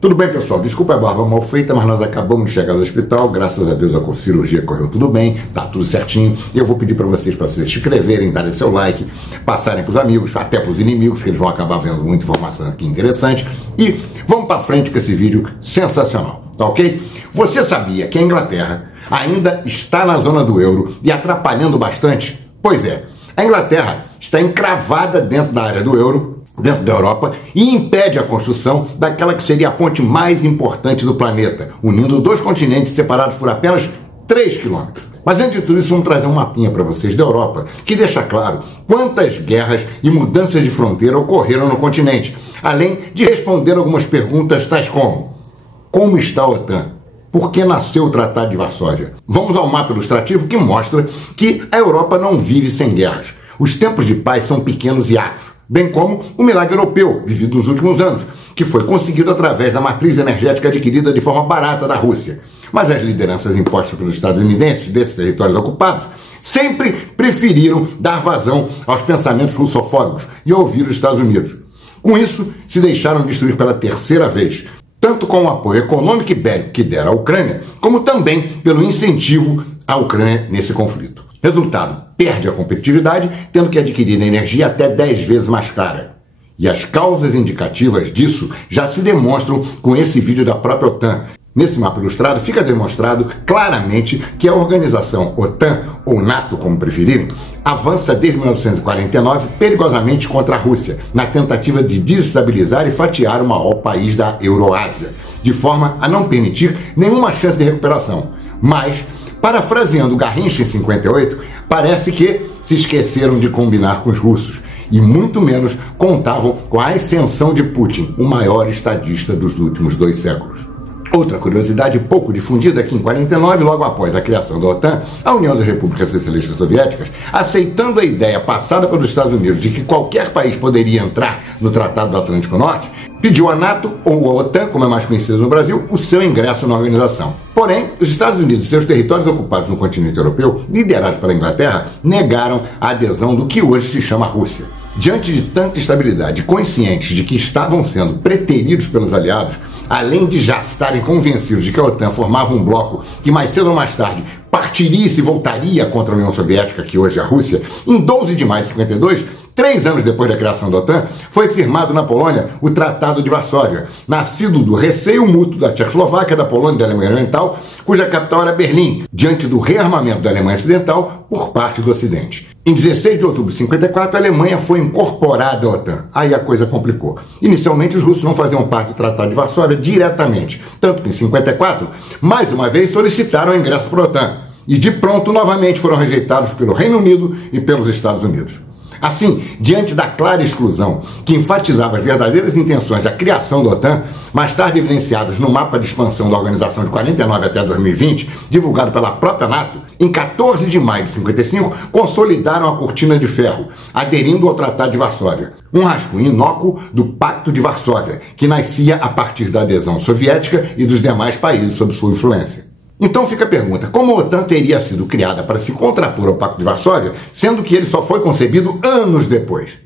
Tudo bem, pessoal? Desculpa a barba mal feita, mas nós acabamos de chegar do hospital. Graças a Deus a cirurgia correu tudo bem, tá tudo certinho. E eu vou pedir para vocês se inscreverem, darem seu like, passarem para os amigos, até para os inimigos, que eles vão acabar vendo muita informação aqui interessante. E vamos para frente com esse vídeo sensacional, tá ok? Você sabia que a Inglaterra ainda está na zona do euro e atrapalhando bastante? Pois é, a Inglaterra está encravada dentro da área do euro, dentro da Europa, e impede a construção daquela que seria a ponte mais importante do planeta, unindo dois continentes separados por apenas 3 quilômetros. Mas antes de tudo isso, vamos trazer um mapinha para vocês da Europa, que deixa claro quantas guerras e mudanças de fronteira ocorreram no continente, além de responder algumas perguntas tais como está a OTAN? Por que nasceu o Tratado de Varsóvia? Vamos ao mapa ilustrativo que mostra que a Europa não vive sem guerras. Os tempos de paz são pequenos e atos, bem como o milagre europeu, vivido nos últimos anos, que foi conseguido através da matriz energética adquirida de forma barata da Rússia. Mas as lideranças impostas pelos estadunidenses desses territórios ocupados sempre preferiram dar vazão aos pensamentos russofóbicos e ouvir os Estados Unidos. Com isso, se deixaram destruir pela terceira vez, tanto com o apoio econômico e bélico que deram à Ucrânia, como também pelo incentivo à Ucrânia nesse conflito. Resultado, perde a competitividade, tendo que adquirir energia até 10 vezes mais cara. E as causas indicativas disso já se demonstram com esse vídeo da própria OTAN. Nesse mapa ilustrado fica demonstrado claramente que a organização OTAN, ou NATO como preferirem, avança desde 1949 perigosamente contra a Rússia, na tentativa de desestabilizar e fatiar o maior país da Euroásia, de forma a não permitir nenhuma chance de recuperação. Mas, parafraseando Garrincha em 58, parece que se esqueceram de combinar com os russos e muito menos contavam com a ascensão de Putin, o maior estadista dos últimos 2 séculos. Outra curiosidade pouco difundida é que em 49, logo após a criação da OTAN, a União das Repúblicas Socialistas Soviéticas, aceitando a ideia passada pelos Estados Unidos de que qualquer país poderia entrar no Tratado do Atlântico Norte, pediu à NATO, ou à OTAN, como é mais conhecido no Brasil, o seu ingresso na organização. Porém, os Estados Unidos e seus territórios ocupados no continente europeu, liderados pela Inglaterra, negaram a adesão do que hoje se chama Rússia. Diante de tanta instabilidade, conscientes de que estavam sendo preteridos pelos aliados, além de já estarem convencidos de que a OTAN formava um bloco que mais cedo ou mais tarde partiria e se voltaria contra a União Soviética, que hoje é a Rússia, em 12 de maio de 52, 3 anos depois da criação da OTAN, foi firmado na Polônia o Tratado de Varsóvia, nascido do receio mútuo da Tchecoslováquia, da Polônia e da Alemanha Oriental, cuja capital era Berlim, diante do rearmamento da Alemanha Ocidental por parte do Ocidente. Em 16 de outubro de 54, a Alemanha foi incorporada à OTAN. Aí a coisa complicou. Inicialmente, os russos não faziam parte do Tratado de Varsóvia diretamente, tanto que em 54, mais uma vez solicitaram o ingresso para a OTAN. E de pronto, novamente foram rejeitados pelo Reino Unido e pelos Estados Unidos. Assim, diante da clara exclusão que enfatizava as verdadeiras intenções da criação da OTAN, mais tarde evidenciadas no mapa de expansão da organização de 49 até 2020, divulgado pela própria NATO, em 14 de maio de 55, consolidaram a cortina de ferro, aderindo ao Tratado de Varsóvia, um rascunho inócuo do Pacto de Varsóvia, que nascia a partir da adesão soviética e dos demais países sob sua influência. Então fica a pergunta, como a OTAN teria sido criada para se contrapor ao Pacto de Varsóvia, sendo que ele só foi concebido anos depois?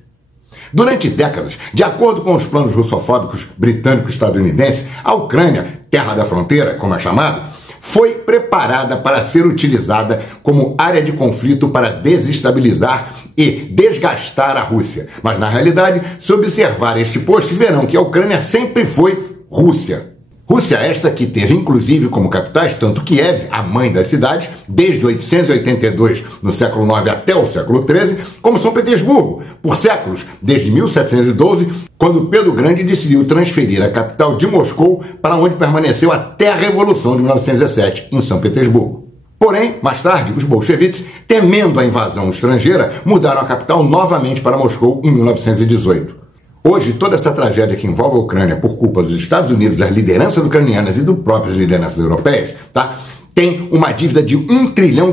Durante décadas, de acordo com os planos russofóbicos britânicos e estadunidenses, a Ucrânia, terra da fronteira, como é chamado, foi preparada para ser utilizada como área de conflito para desestabilizar e desgastar a Rússia. Mas na realidade, se observar este post, verão que a Ucrânia sempre foi Rússia. Rússia esta que teve inclusive como capitais tanto Kiev, a mãe das cidades, desde 882 no século IX até o século XIII, como São Petersburgo, por séculos, desde 1712, quando Pedro o Grande decidiu transferir a capital de Moscou para onde permaneceu até a Revolução de 1917, em São Petersburgo. Porém, mais tarde, os bolcheviques, temendo a invasão estrangeira, mudaram a capital novamente para Moscou em 1918. Hoje, toda essa tragédia que envolve a Ucrânia por culpa dos Estados Unidos, das lideranças ucranianas e do próprias lideranças europeias, tem uma dívida de $1 trilhão,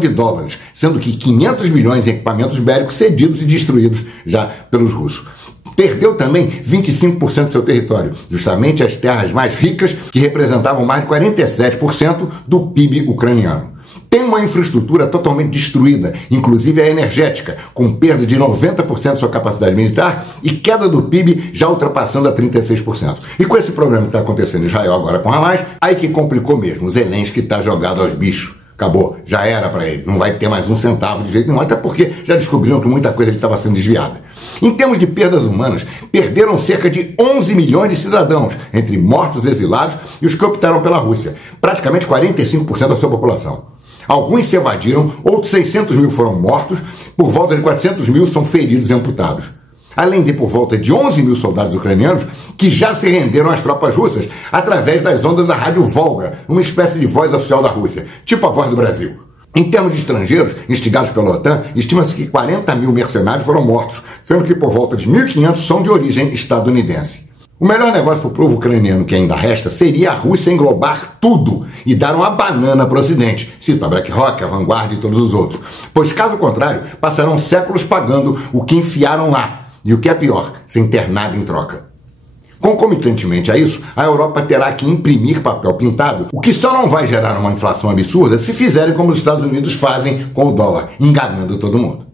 sendo que 500 milhões em equipamentos bélicos cedidos e destruídos já pelos russos. Perdeu também 25% do seu território, justamente as terras mais ricas, que representavam mais de 47% do PIB ucraniano. Tem uma infraestrutura totalmente destruída, inclusive a energética, com perda de 90% de sua capacidade militar e queda do PIB já ultrapassando a 36%. E com esse problema que está acontecendo em Israel agora com Hamas, aí que complicou mesmo. O Zelensky está jogado aos bichos. Acabou, já era para ele, não vai ter mais um centavo de jeito nenhum, até porque já descobriram que muita coisa estava sendo desviada. Em termos de perdas humanas, perderam cerca de 11 milhões de cidadãos, entre mortos, exilados e os que optaram pela Rússia, praticamente 45% da sua população. Alguns se evadiram, outros 600 mil foram mortos, por volta de 400 mil são feridos e amputados. Além de por volta de 11 mil soldados ucranianos que já se renderam às tropas russas através das ondas da Rádio Volga, uma espécie de voz oficial da Rússia, tipo a voz do Brasil. Em termos de estrangeiros, instigados pela OTAN, estima-se que 40 mil mercenários foram mortos, sendo que por volta de 1.500 são de origem estadunidense. O melhor negócio para o povo ucraniano que ainda resta seria a Rússia englobar tudo e dar uma banana para o Ocidente, cito a BlackRock, a Vanguard e todos os outros, pois caso contrário, passarão séculos pagando o que enfiaram lá. E o que é pior, sem ter nada em troca. Concomitantemente a isso, a Europa terá que imprimir papel pintado, o que só não vai gerar uma inflação absurda se fizerem como os Estados Unidos fazem com o dólar, enganando todo mundo.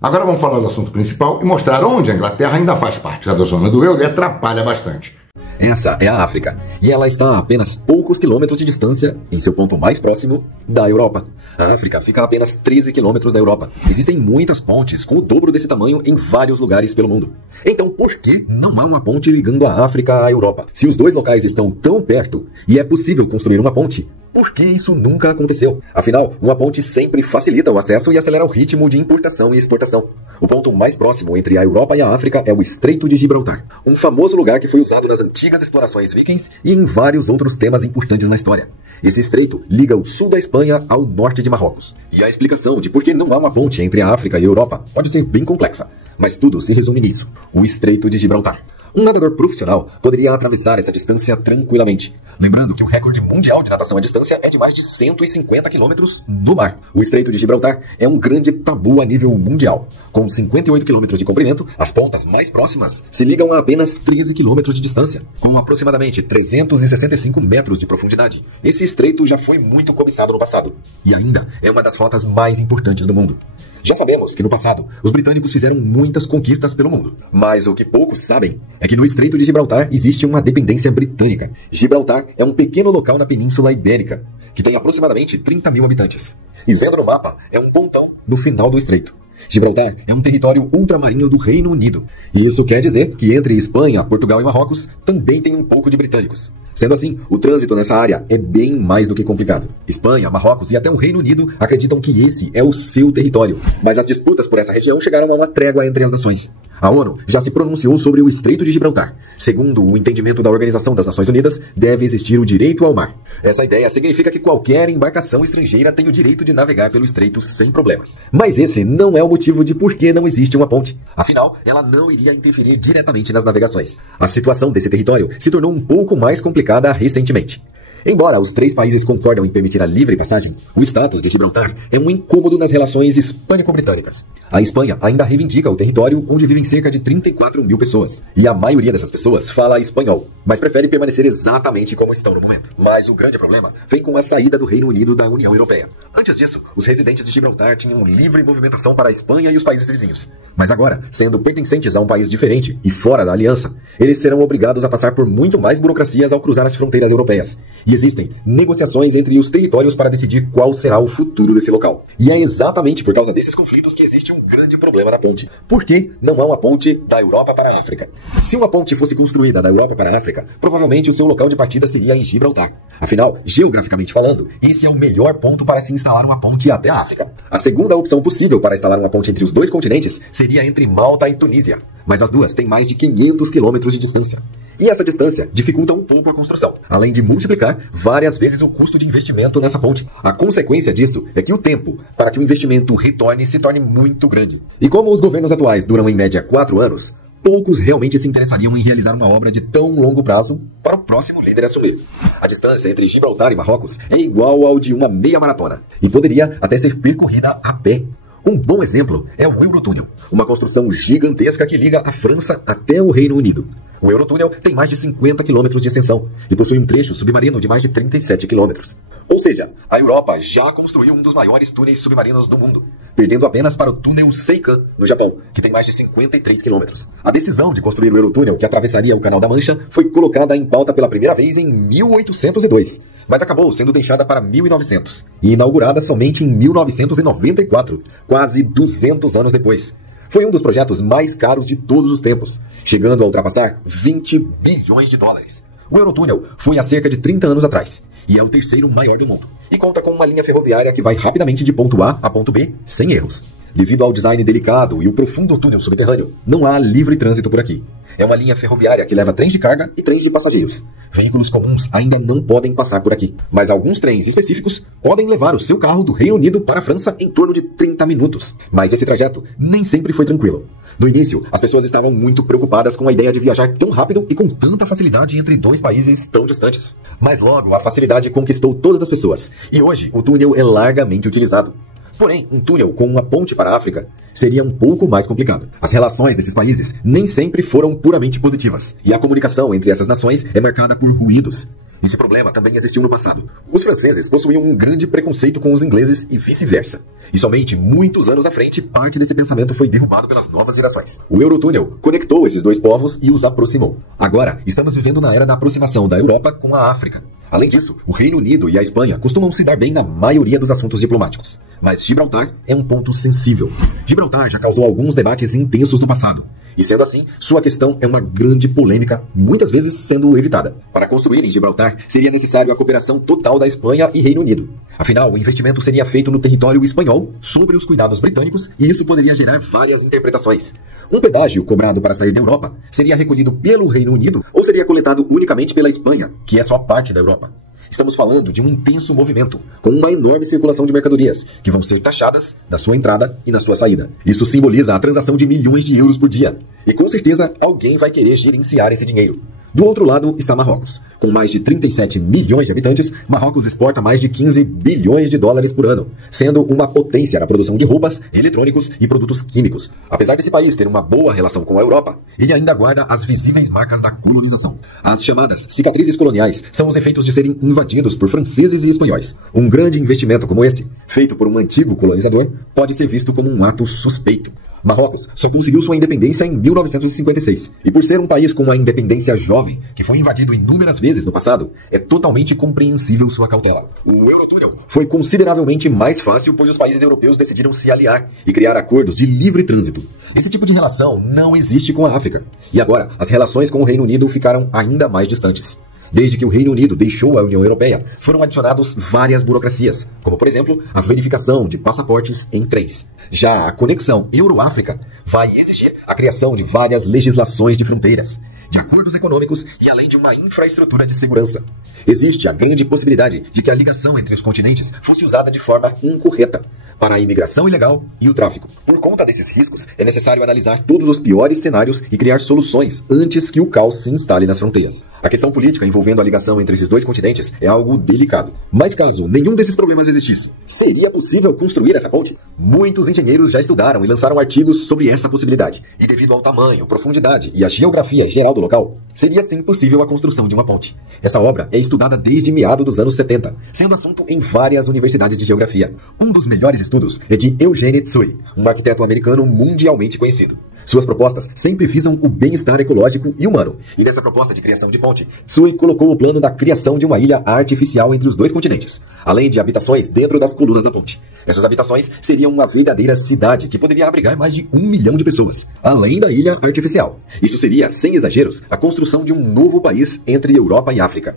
Agora vamos falar do assunto principal e mostrar onde a Inglaterra ainda faz parte da zona do euro e atrapalha bastante. Essa é a África, e ela está a apenas poucos quilômetros de distância, em seu ponto mais próximo, da Europa. A África fica a apenas 13 quilômetros da Europa. Existem muitas pontes com o dobro desse tamanho em vários lugares pelo mundo. Então, por que não há uma ponte ligando a África à Europa? Se os dois locais estão tão perto e é possível construir uma ponte, por que isso nunca aconteceu? Afinal, uma ponte sempre facilita o acesso e acelera o ritmo de importação e exportação. O ponto mais próximo entre a Europa e a África é o Estreito de Gibraltar, um famoso lugar que foi usado nas antigas explorações vikings e em vários outros temas importantes na história. Esse estreito liga o sul da Espanha ao norte de Marrocos. E a explicação de por que não há uma ponte entre a África e a Europa pode ser bem complexa, mas tudo se resume nisso: o Estreito de Gibraltar. Um nadador profissional poderia atravessar essa distância tranquilamente. Lembrando que o recorde mundial de natação à distância é de mais de 150 quilômetros no mar. O Estreito de Gibraltar é um grande tabu a nível mundial. Com 58 quilômetros de comprimento, as pontas mais próximas se ligam a apenas 13 quilômetros de distância, com aproximadamente 365 metros de profundidade. Esse estreito já foi muito cobiçado no passado, e ainda é uma das rotas mais importantes do mundo. Já sabemos que no passado, os britânicos fizeram muitas conquistas pelo mundo. Mas o que poucos sabem é que no Estreito de Gibraltar existe uma dependência britânica. Gibraltar é um pequeno local na Península Ibérica, que tem aproximadamente 30 mil habitantes. E vendo no mapa, é um pontão no final do estreito. Gibraltar é um território ultramarinho do Reino Unido. E isso quer dizer que entre Espanha, Portugal e Marrocos também tem um pouco de britânicos. Sendo assim, o trânsito nessa área é bem mais do que complicado. Espanha, Marrocos e até o Reino Unido acreditam que esse é o seu território. Mas as disputas por essa região chegaram a uma trégua entre as nações. A ONU já se pronunciou sobre o Estreito de Gibraltar. Segundo o entendimento da Organização das Nações Unidas, deve existir o direito ao mar. Essa ideia significa que qualquer embarcação estrangeira tem o direito de navegar pelo estreito sem problemas. Mas esse não é o motivo de por que não existe uma ponte. Afinal, ela não iria interferir diretamente nas navegações. A situação desse território se tornou um pouco mais complicada recentemente. Embora os três países concordam em permitir a livre passagem, o status de Gibraltar é um incômodo nas relações hispânico-britânicas. A Espanha ainda reivindica o território onde vivem cerca de 34 mil pessoas, e a maioria dessas pessoas fala espanhol, mas prefere permanecer exatamente como estão no momento. Mas o grande problema vem com a saída do Reino Unido da União Europeia. Antes disso, os residentes de Gibraltar tinham livre movimentação para a Espanha e os países vizinhos. Mas agora, sendo pertencentes a um país diferente e fora da aliança, eles serão obrigados a passar por muito mais burocracias ao cruzar as fronteiras europeias. E existem negociações entre os territórios para decidir qual será o futuro desse local. E é exatamente por causa desses conflitos que existe um grande problema na ponte. Por que não há uma ponte da Europa para a África? Se uma ponte fosse construída da Europa para a África, provavelmente o seu local de partida seria em Gibraltar. Afinal, geograficamente falando, esse é o melhor ponto para se instalar uma ponte até a África. A segunda opção possível para instalar uma ponte entre os dois continentes seria entre Malta e Tunísia. Mas as duas têm mais de 500 quilômetros de distância. E essa distância dificulta um pouco a construção, além de multiplicar várias vezes o custo de investimento nessa ponte. A consequência disso é que o tempo para que o investimento retorne se torne muito grande. E como os governos atuais duram em média 4 anos, poucos realmente se interessariam em realizar uma obra de tão longo prazo para o próximo líder assumir. A distância entre Gibraltar e Marrocos é igual ao de uma meia maratona, e poderia até ser percorrida a pé. Um bom exemplo é o Eurotúnel, uma construção gigantesca que liga a França até o Reino Unido. O Eurotúnel tem mais de 50 quilômetros de extensão e possui um trecho submarino de mais de 37 quilômetros. Ou seja, a Europa já construiu um dos maiores túneis submarinos do mundo, perdendo apenas para o túnel Seikan, no Japão, que tem mais de 53 quilômetros. A decisão de construir o Eurotúnel, que atravessaria o Canal da Mancha, foi colocada em pauta pela primeira vez em 1802, mas acabou sendo deixada para 1900 e inaugurada somente em 1994, quase 200 anos depois. Foi um dos projetos mais caros de todos os tempos, chegando a ultrapassar 20 bilhões de dólares. O Eurotúnel foi há cerca de 30 anos atrás e é o terceiro maior do mundo. E conta com uma linha ferroviária que vai rapidamente de ponto A a ponto B sem erros. Devido ao design delicado e o profundo túnel subterrâneo, não há livre trânsito por aqui. É uma linha ferroviária que leva trens de carga e trens de passageiros. Veículos comuns ainda não podem passar por aqui, mas alguns trens específicos podem levar o seu carro do Reino Unido para a França em torno de 30 minutos. Mas esse trajeto nem sempre foi tranquilo. No início, as pessoas estavam muito preocupadas com a ideia de viajar tão rápido e com tanta facilidade entre dois países tão distantes. Mas logo, a facilidade conquistou todas as pessoas, e hoje o túnel é largamente utilizado. Porém, um túnel com uma ponte para a África seria um pouco mais complicado. As relações desses países nem sempre foram puramente positivas, e a comunicação entre essas nações é marcada por ruídos. Esse problema também existiu no passado. Os franceses possuíam um grande preconceito com os ingleses e vice-versa. E somente muitos anos à frente, parte desse pensamento foi derrubado pelas novas gerações. O Eurotúnel conectou esses dois povos e os aproximou. Agora, estamos vivendo na era da aproximação da Europa com a África. Além disso, o Reino Unido e a Espanha costumam se dar bem na maioria dos assuntos diplomáticos. Mas Gibraltar é um ponto sensível. Gibraltar já causou alguns debates intensos no passado. E sendo assim, sua questão é uma grande polêmica, muitas vezes sendo evitada. Para construir em Gibraltar, seria necessário a cooperação total da Espanha e Reino Unido. Afinal, o investimento seria feito no território espanhol, sobre os cuidados britânicos, e isso poderia gerar várias interpretações. Um pedágio cobrado para sair da Europa seria recolhido pelo Reino Unido ou seria coletado unicamente pela Espanha, que é só parte da Europa. Estamos falando de um intenso movimento, com uma enorme circulação de mercadorias, que vão ser taxadas na sua entrada e na sua saída. Isso simboliza a transação de milhões de euros por dia. E com certeza, alguém vai querer gerenciar esse dinheiro. Do outro lado está Marrocos. Com mais de 37 milhões de habitantes, Marrocos exporta mais de 15 bilhões de dólares por ano, sendo uma potência na produção de roupas, eletrônicos e produtos químicos. Apesar desse país ter uma boa relação com a Europa, ele ainda guarda as visíveis marcas da colonização. As chamadas cicatrizes coloniais são os efeitos de serem invadidos por franceses e espanhóis. Um grande investimento como esse, feito por um antigo colonizador, pode ser visto como um ato suspeito. Marrocos só conseguiu sua independência em 1956. E por ser um país com uma independência jovem, que foi invadido inúmeras vezes no passado, é totalmente compreensível sua cautela. O Eurotúnel foi consideravelmente mais fácil, pois os países europeus decidiram se aliar e criar acordos de livre trânsito. Esse tipo de relação não existe com a África. E agora, as relações com o Reino Unido ficaram ainda mais distantes. Desde que o Reino Unido deixou a União Europeia, foram adicionados várias burocracias, como por exemplo, a verificação de passaportes em trens. Já a conexão Euro-África vai exigir a criação de várias legislações de fronteiras, de acordos econômicos e além de uma infraestrutura de segurança. Existe a grande possibilidade de que a ligação entre os continentes fosse usada de forma incorreta para a imigração ilegal e o tráfico. Por conta desses riscos, é necessário analisar todos os piores cenários e criar soluções antes que o caos se instale nas fronteiras. A questão política envolvendo a ligação entre esses dois continentes é algo delicado. Mas caso nenhum desses problemas existisse, seria possível construir essa ponte? Muitos engenheiros já estudaram e lançaram artigos sobre essa possibilidade. E devido ao tamanho, profundidade e a geografia geral do local, seria sim possível a construção de uma ponte. Essa obra é estudada desde meados dos anos 70, sendo assunto em várias universidades de geografia. Um dos melhores estudos é de Eugene Tsui, um arquiteto americano mundialmente conhecido. Suas propostas sempre visam o bem-estar ecológico e humano. E nessa proposta de criação de ponte, Tsui colocou o plano da criação de uma ilha artificial entre os dois continentes, além de habitações dentro das colunas da ponte. Essas habitações seriam uma verdadeira cidade que poderia abrigar mais de 1 milhão de pessoas, além da ilha artificial. Isso seria, sem exageros, a construção de um novo país entre Europa e África.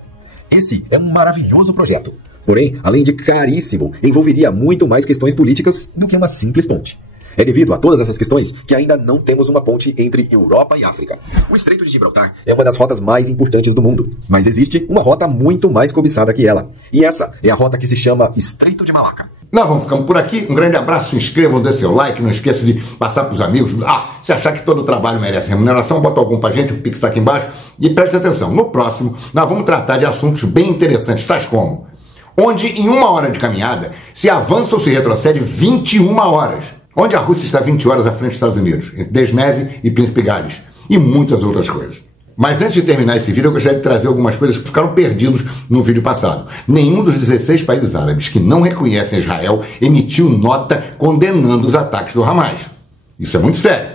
Esse é um maravilhoso projeto. Porém, além de caríssimo, envolveria muito mais questões políticas do que uma simples ponte. É devido a todas essas questões que ainda não temos uma ponte entre Europa e África. O Estreito de Gibraltar é uma das rotas mais importantes do mundo, mas existe uma rota muito mais cobiçada que ela. E essa é a rota que se chama Estreito de Malaca. Nós vamos ficando por aqui. Um grande abraço, se inscrevam, dê seu like, não esqueça de passar para os amigos. Se achar que todo trabalho merece remuneração, bota algum pra gente, o Pix está aqui embaixo. E preste atenção, no próximo nós vamos tratar de assuntos bem interessantes, tais como onde em 1 hora de caminhada se avança ou se retrocede 21 horas. Onde a Rússia está 20 horas à frente dos Estados Unidos, entre Desneve e Príncipe Gales, e muitas outras coisas. Mas antes de terminar esse vídeo, eu gostaria de trazer algumas coisas que ficaram perdidos no vídeo passado. Nenhum dos 16 países árabes que não reconhecem Israel emitiu nota condenando os ataques do Hamas. Isso é muito sério.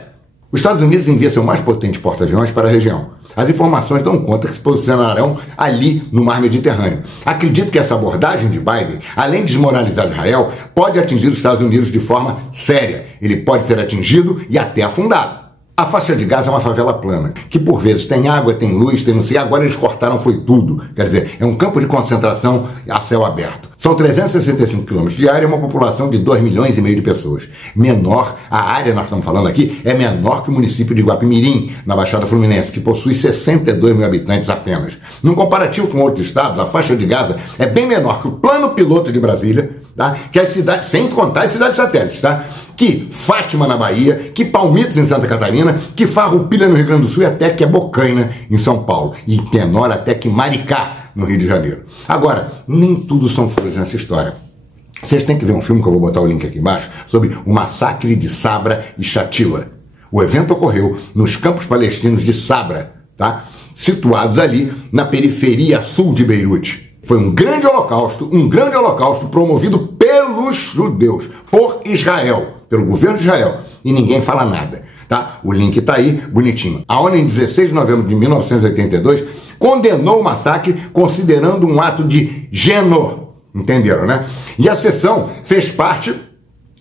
Os Estados Unidos envia seu mais potente porta-aviões para a região. As informações dão conta que se posicionarão ali no mar Mediterrâneo. Acredito que essa abordagem de Biden, além de desmoralizar Israel, pode atingir os Estados Unidos de forma séria. Ele pode ser atingido e até afundado. A faixa de Gaza é uma favela plana, que por vezes tem água, tem luz, tem não sei, agora eles cortaram foi tudo. Quer dizer, é um campo de concentração a céu aberto. São 365 quilômetros de área e uma população de 2,5 milhões de pessoas. Menor, a área nós estamos falando aqui, é menor que o município de Guapimirim, na Baixada Fluminense, que possui 62 mil habitantes apenas. Num comparativo com outros estados, a faixa de Gaza é bem menor que o plano piloto de Brasília, tá? Que as cidades, sem contar as cidades satélites, tá? Que Fátima na Bahia, que Palmitos em Santa Catarina, que Farroupilha no Rio Grande do Sul e até que é Bocaina em São Paulo. E menor até que Maricá no Rio de Janeiro. Agora, nem tudo são flores nessa história. Vocês têm que ver um filme que eu vou botar o link aqui embaixo, sobre o massacre de Sabra e Shatila. O evento ocorreu nos campos palestinos de Sabra, tá? Situados ali na periferia sul de Beirute. Foi um grande holocausto promovido pelos judeus, por Israel, pelo governo de Israel, e ninguém fala nada, tá? O link tá aí, bonitinho. A ONU, em 16 de novembro de 1982, condenou o massacre considerando um ato de gênocídio, entenderam, né? E a sessão fez parte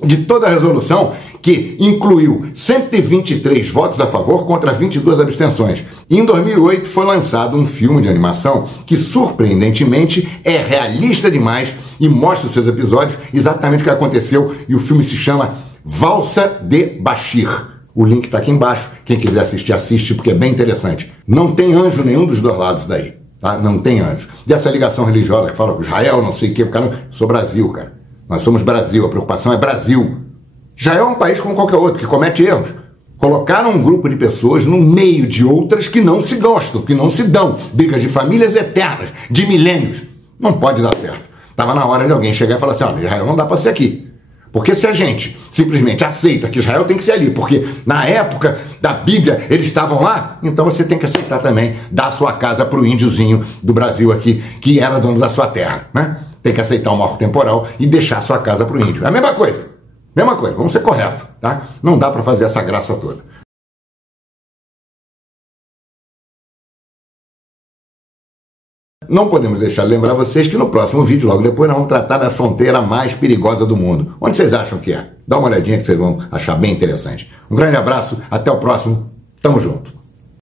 de toda a resolução, que incluiu 123 votos a favor contra 22 abstenções. E em 2008 foi lançado um filme de animação que, surpreendentemente, é realista demais e mostra os seus episódios, exatamente o que aconteceu, e o filme se chama Valsa de Bashir. O link está aqui embaixo, quem quiser assistir, assiste, porque é bem interessante. Não tem anjo nenhum dos dois lados daí, tá? Não tem anjo. E essa ligação religiosa que fala com Israel, não sei o que, cara, sou Brasil, cara. Nós somos Brasil, a preocupação é Brasil. Israel é um país como qualquer outro, que comete erros. Colocaram um grupo de pessoas no meio de outras que não se gostam, que não se dão. Brigas de famílias eternas, de milênios. Não pode dar certo. Estava na hora de alguém chegar e falar assim, olha, Israel não dá para ser aqui. Porque se a gente simplesmente aceita que Israel tem que ser ali, porque na época da Bíblia eles estavam lá, então você tem que aceitar também dar a sua casa para o índiozinho do Brasil aqui, que era dono da sua terra, né? Tem que aceitar o marco temporal e deixar a sua casa para o índio. É a mesma coisa. Mesma coisa, vamos ser corretos, tá? Não dá para fazer essa graça toda. Não podemos deixar de lembrar vocês que no próximo vídeo, logo depois, nós vamos tratar da fronteira mais perigosa do mundo. Onde vocês acham que é? Dá uma olhadinha que vocês vão achar bem interessante. Um grande abraço, até o próximo, tamo junto.